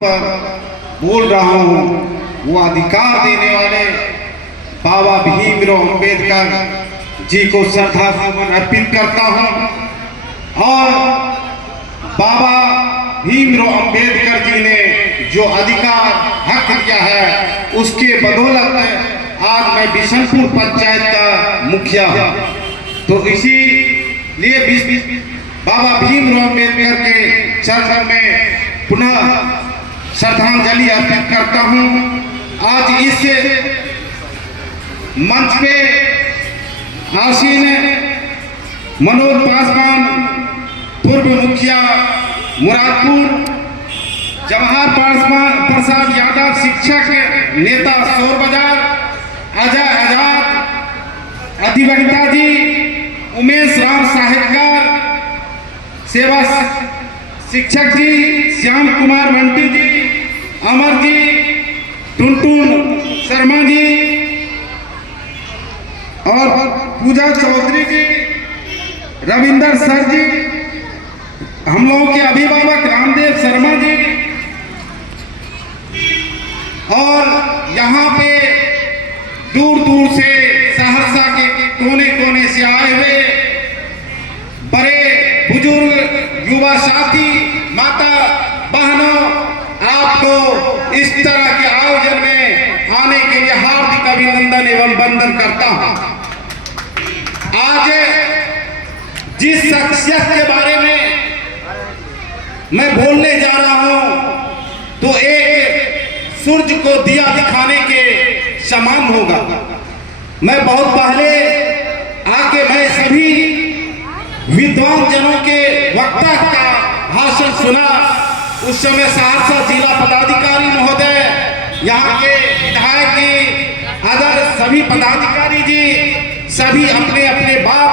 पर बोल रहा हूँ, वो अधिकार देने वाले बाबा भीमराव अंबेडकर जी को श्रद्धासुमन अर्पित करता हूँ। और बाबा भीमराव अंबेडकर जी ने जो अधिकार हक दिया है, उसके बदौलत आज मैं बिशनपुर पंचायत का मुखिया हूँ। तो इसीलिए बाबा भीमराव अंबेडकर के चरण में पुनः श्रद्धांजलि अर्पित करता हूँ। आज इस मंच पे आसीन मनोज पासवान, पूर्व मुखिया मुरादपुर, जवाहर प्रसाद यादव शिक्षक नेता शोर बाजार, अजय आजाद अधिवक्ता जी, उमेश राम साहित्यकार सेवा शिक्षक जी, श्याम कुमार मंटी जी, अमर जी, टुनटुन शर्मा जी और पूजा चौधरी जी, रविंदर सर जी, हम लोगों के अभिभावक रामदेव शर्मा जी, और यहाँ पे दूर दूर से सहरसा के कोने कोने से आए हुए बड़े बुजुर्ग युवा साथी, माता बहनों, आपको इस तरह के आयोजन में आने के लिए हार्दिक अभिनंदन एवं वंदन करता हूं। आज जिस शख्सियत के बारे में मैं बोलने जा रहा हूं, तो एक सूरज को दिया दिखाने के समान होगा। मैं बहुत पहले आके मैं सभी विद्वान जनों के वक्ता का भाषण सुना। उस समय सहरसा जिला पदाधिकारी महोदय, यहाँ के विधायक जी, अदर सभी पदाधिकारी जी, सभी अपने अपने बाप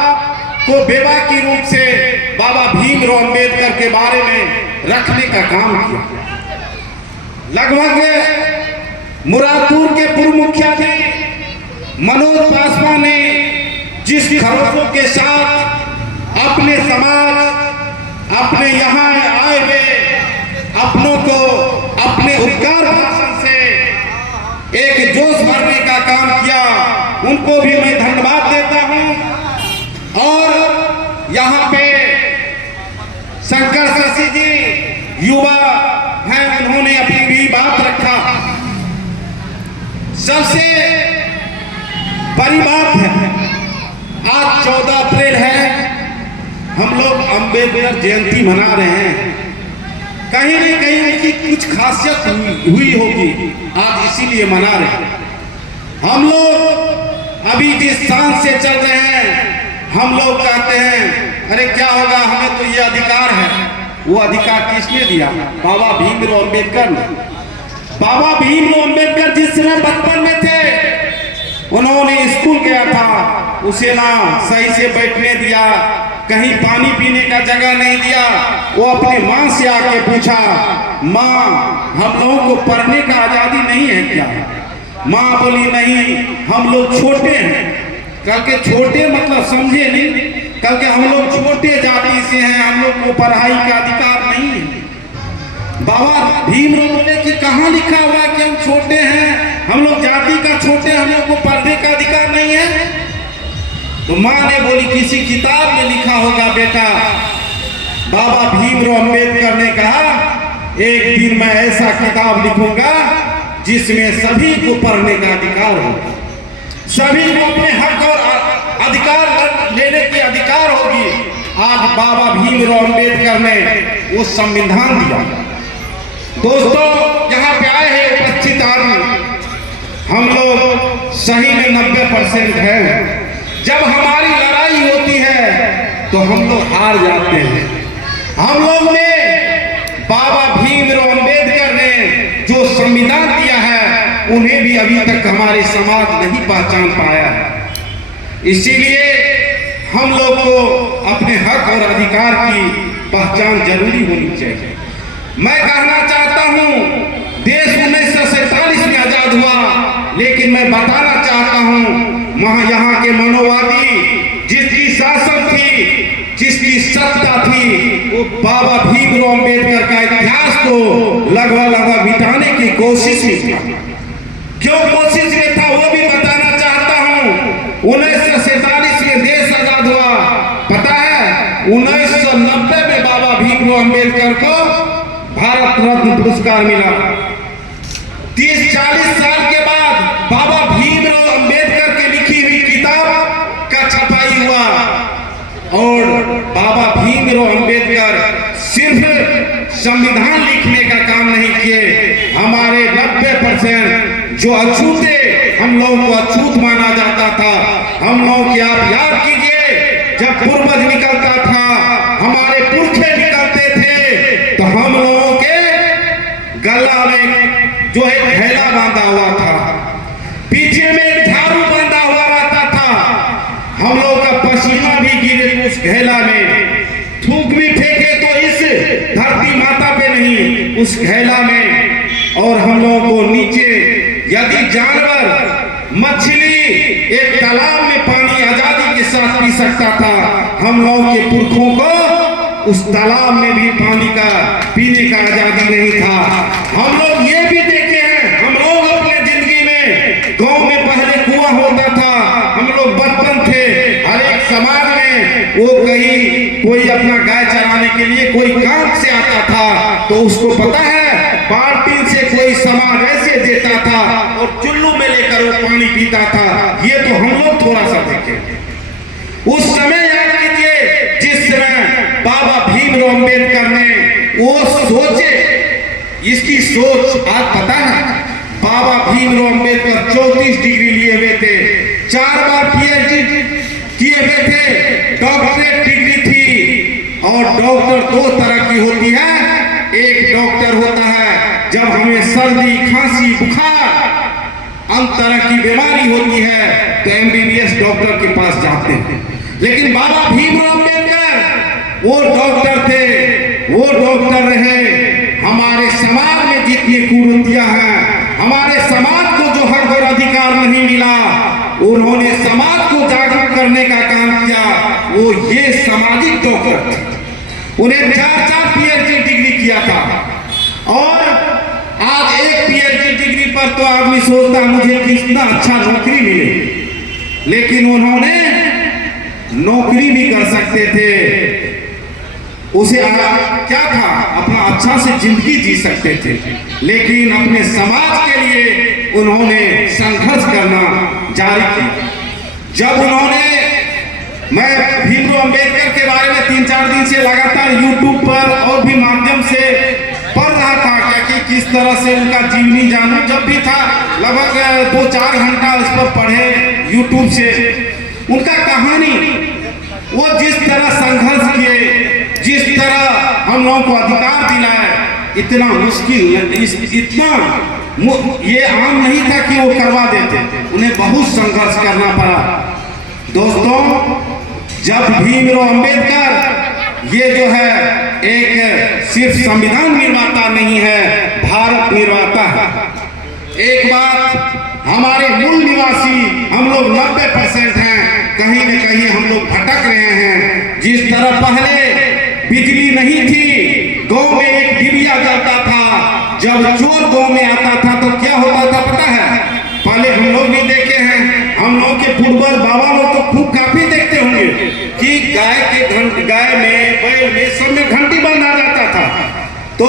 को बेवा की रूप से बाबा भीमराव अंबेडकर के बारे में रखने का काम किया। लगभग मुरादपुर के पूर्व मुखिया जी मनोज पासवान ने जिस खरों के साथ अपने समाज, अपने यहाँ आए हुए अपनों को अपने उद्गार भाषण से एक जोश भरने का काम किया, उनको भी मैं धन्यवाद देता हूँ। और यहाँ पे शंकर शशि जी युवा हैं, उन्होंने अपनी भी बात रखा। सबसे बड़ी बात है, आज 14 अप्रैल है, हम लोग अंबेडकर जयंती मना रहे हैं। कहीं न कहीं उनकी कुछ खासियत हुई होगी, आज इसीलिए मना रहे हैं। हम लोग अभी जिस शान से चल रहे हैं, हम लोग कहते हैं अरे क्या होगा, हमें तो ये अधिकार है। वो अधिकार किसने दिया? बाबा भीमराव अंबेडकर ने। बाबा भीमराव अंबेडकर जिस समय बचपन में थे, उन्होंने स्कूल गया था, उसे ना सही से बैठने दिया, कहीं पानी पीने का जगह नहीं दिया। वो अपने माँ से आके पूछा, माँ हम लोगों को पढ़ने का आजादी नहीं है क्या? माँ बोली नहीं, हम लोग छोटे हैं। कल के छोटे मतलब समझे नहीं, कल के हम लोग छोटे जाति से हैं, हम लोग को पढ़ाई का अधिकार नहीं है। बाबा भीमराव बोले कि कहाँ लिखा हुआ कि हम छोटे हैं, हम लोग जाति का छोटे, हम लोग को पढ़ने का अधिकार नहीं है? तो माँ ने बोली किसी किताब में लिखा होगा बेटा। बाबा भीमराव अंबेडकर ने कहा एक दिन मैं ऐसा किताब लिखूंगा जिसमें सभी को पढ़ने का अधिकार हो, सभी को अपने हक और अधिकार लेने की अधिकार होगी। आज बाबा भीमराव अंबेडकर ने वो संविधान दिया। दोस्तों यहाँ पे आए हैं उपस्थित आदमी, हम लोग सही में 90% हैं। जब हमारी लड़ाई होती है तो हम लोग हार जाते हैं। हम लोग ने बाबा भीमराव अंबेडकर ने जो संविधान दिया है, उन्हें भी अभी तक हमारे समाज नहीं पहचान पाया है। इसीलिए हम लोग को अपने हक और अधिकार की पहचान जरूरी होनी चाहिए। मैं कहना चाहता हूँ, देश 1947 में आजाद हुआ, लेकिन मैं बताना चाहता हूँ यहाँ के मनोवादी जिसकी शासन थी, जिसकी सत्ता थी, वो बाबा भीमराव अंबेडकर का इतिहास तो लगभग कोशिश में था। क्यों कोशिश में था वो भी बताना चाहता हूं। 1947 में देश आजाद हुआ, पता है 1990 में बाबा भीमराव अंबेडकर को भारत रत्न पुरस्कार मिला। 30-40 साल के बाद बाबा भीमराव अंबेडकर की लिखी हुई किताब का छपाई हुआ और बाबा भीमराव अंबेडकर सिर्फ संविधान लिखने का काम नहीं किए, हमारे 90% जो अछूते हम लोगों को अछूत माना जाता था, हम लोगों की आप याद कीजिए जब पूर्वज निकलता था, हमारे पुरखे निकलते थे तो हम लोगों के गला में जो है थैला बांधा हुआ था, पीछे में एक झाड़ू बांधा हुआ रहता था, हम लोग का पसीना भी गिरे उस घेला में, थूक भी फेंके तो इस धरती माता पे नहीं उस घेला में। और हम लोगों को नीचे यदि जानवर मछली एक तालाब में पानी आजादी के साथ पी सकता था, हम लोगों के पुरखों को उस तालाब में भी पानी का पीने का आजादी नहीं था। हम लोग ये भी देखे हैं, हम लोग अपने जिंदगी में गांव में पहले कुआं होता था, हम लोग बचपन थे, हर एक समाज में वो कहीं कोई अपना गाय चराने के लिए कोई काम से आता था तो उसको पता है बाल्टी से कोई सामान ऐसे देता था और चुल्लू में लेकर वो पानी पीता था। ये तो हम लोग थोड़ा सा देखे। उस समय याद कीजिए जिस समय बाबा भीमराव अंबेडकर ने वो सोचे, इसकी सोच आज पता है। बाबा भीमराव अंबेडकर 34 डिग्री लिए हुए थे, 4 बार पीएचडी किए हुए थे, डॉक्टरेट डिग्री थी। और डॉक्टर 2 तरह की होती है, एक डॉक्टर होता है जब हमें सर्दी खांसी बुखार अन्य तरह की बीमारी होती है तो एमबीबीएस डॉक्टर के पास जाते हैं, लेकिन बाबा भीमराव अंबेडकर वो डॉक्टर थे, वो डॉक्टर रहे। हमारे समाज में जितनी कुरीतियां हैं, हमारे समाज को जो हक और अधिकार नहीं मिला, उन्होंने समाज को जागरूक करने का काम किया। वो ये सामाजिक डॉक्टर थे, उन्हें 4 पीएचडी डिग्री किया था। और आज एक पीएचडी डिग्री पर तो आदमी सोचता मुझे कितना अच्छा नौकरी मिले, लेकिन उन्होंने नौकरी भी कर सकते थे, उसे क्या था अपना अच्छा से जिंदगी जी सकते थे, लेकिन अपने समाज के लिए उन्होंने संघर्ष करना जारी किया। जब उन्होंने, मैं भीमराव अंबेडकर के बारे में 3-4 दिन से लगातार यूट्यूब पर और भी माध्यम से पढ़ रहा था कि किस तरह से उनका जीवनी जानू, जब भी था लगभग 2-4 घंटा उस पर पढ़े यूट्यूब से। उनका कहानी, वो जिस तरह संघर्ष किए, जिस तरह हम लोगों को अधिकार दिलाए, इतना मुश्किल, इतना ये आम नहीं था कि वो करवा देते, उन्हें बहुत संघर्ष करना पड़ा। दोस्तों, जब भीमराव अंबेडकर ये जो है एक सिर्फ संविधान निर्माता नहीं है, भारत निर्माता है। एक बात, हमारे मूल निवासी हम लोग 90% हैं, कहीं न कहीं हम लोग भटक रहे हैं। जिस तरह पहले बिजली नहीं थी, गांव में एक डिबिया जलता था, जब चोर गांव में आता था तो क्या होता था पता है? पहले हम लोग भी देखे हैं, हम लोग के पूर्वज बाबा लोग तो खूब काफी देखते होंगे कि गाय में, बैल में, सब में घंटी बांधा जाता था। तो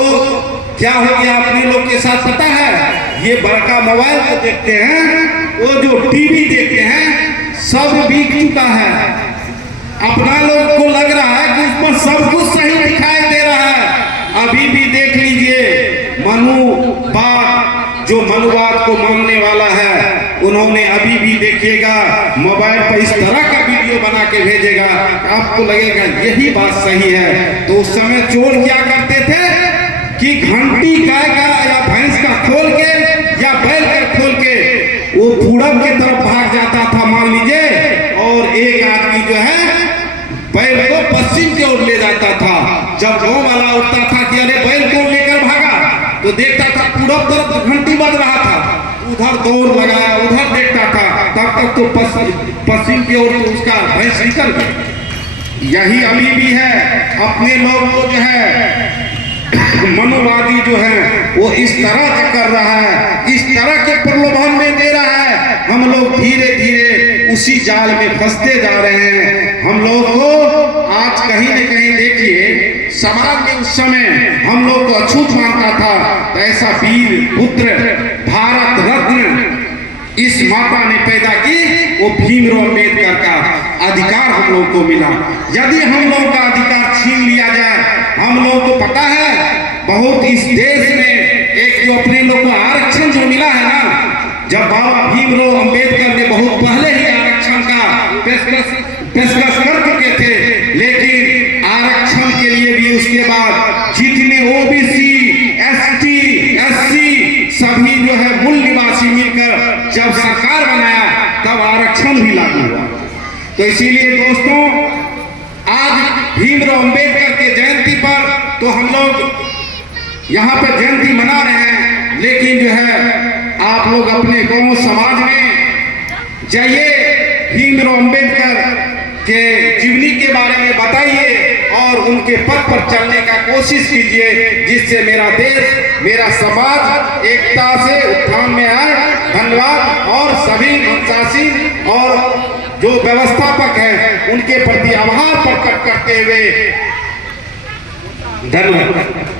क्या हो गया अपने लोग के साथ पता है? ये बड़का मोबाइल को देखते हैं, वो जो टीवी देखते हैं, सब बिक चुका है। अपना लोग को लग रहा है कि उसमें सब कुछ सही दिखाई दे रहा है। अभी भी देख लीजिए, मनुवाद, जो मनुवाद को मानने वाला है, उन्होंने अभी भी देखिएगा मोबाइल पर इस तरह का वीडियो बना के भेजेगा, आपको लगेगा यही बात सही है। तो उस समय चोर क्या करते थे कि घंटी गाय का या भैंस का खोल के या बैल का खोल के वो पूरब की तरफ भाग जाता था मान लीजिए, और एक आदमी जो है बैल को पश्चिम की ओर ले जाता था। जब गांव वाला उठता था कि अरे बैल को लेकर भागा, तो देखता था पूरब तरफ घंटी बज रहा था, उधर दौड़ लगाया, उधर देखता था, तब तक तो पश्चिम की ओर तो उसका भैंस निकल गया। यही अभी भी है, अपने लोग को जो है मनोवादी जो है वो इस तरह का कर रहा है, इस तरह के प्रलोभन में दे रहा है, हम लोग धीरे धीरे उसी जाल में फंसते जा रहे हैं। हम लोग को आज कहीं न कहीं देखिए समाज में उस समय हम लोग को अछूत मानता था, तो ऐसा वीर पुत्र भारत रत्न इस माता ने पैदा की, वो भीमराव अम्बेडकर का अधिकार हम लोग को मिला। यदि हम लोग का अधिकार छीन लिया जाए, हम लोग को पता है बहुत इस देश में एक जो अपने लोग को आरक्षण जो मिला है ना, जब बाबा भीमराव अम्बेडकर ने बहुत पहले ही आरक्षण का पेशकश कर चुके थे, लेकिन आरक्षण के लिए भी उसके बाद जितने ओबीसी, एसटी, एससी सभी जो है मूल निवासी मिलकर जब सरकार बनाया तब आरक्षण भी लागू हुआ। तो इसीलिए दोस्तों आज भीमराव अम्बेडकर के जयंती पर तो हम लोग यहाँ पर जयंती मना रहे हैं, लेकिन जो है आप लोग अपने गांव समाज में जाइए, भीमराव अम्बेडकर के जीवनी के बारे में बताइए और उनके पथ पर चलने का कोशिश कीजिए, जिससे मेरा देश, मेरा समाज एकता से उत्थान में आए। धन्यवाद। और सभी अनुशासित और जो व्यवस्थापक हैं उनके प्रति आभार प्रकट करते हुए धन्यवाद।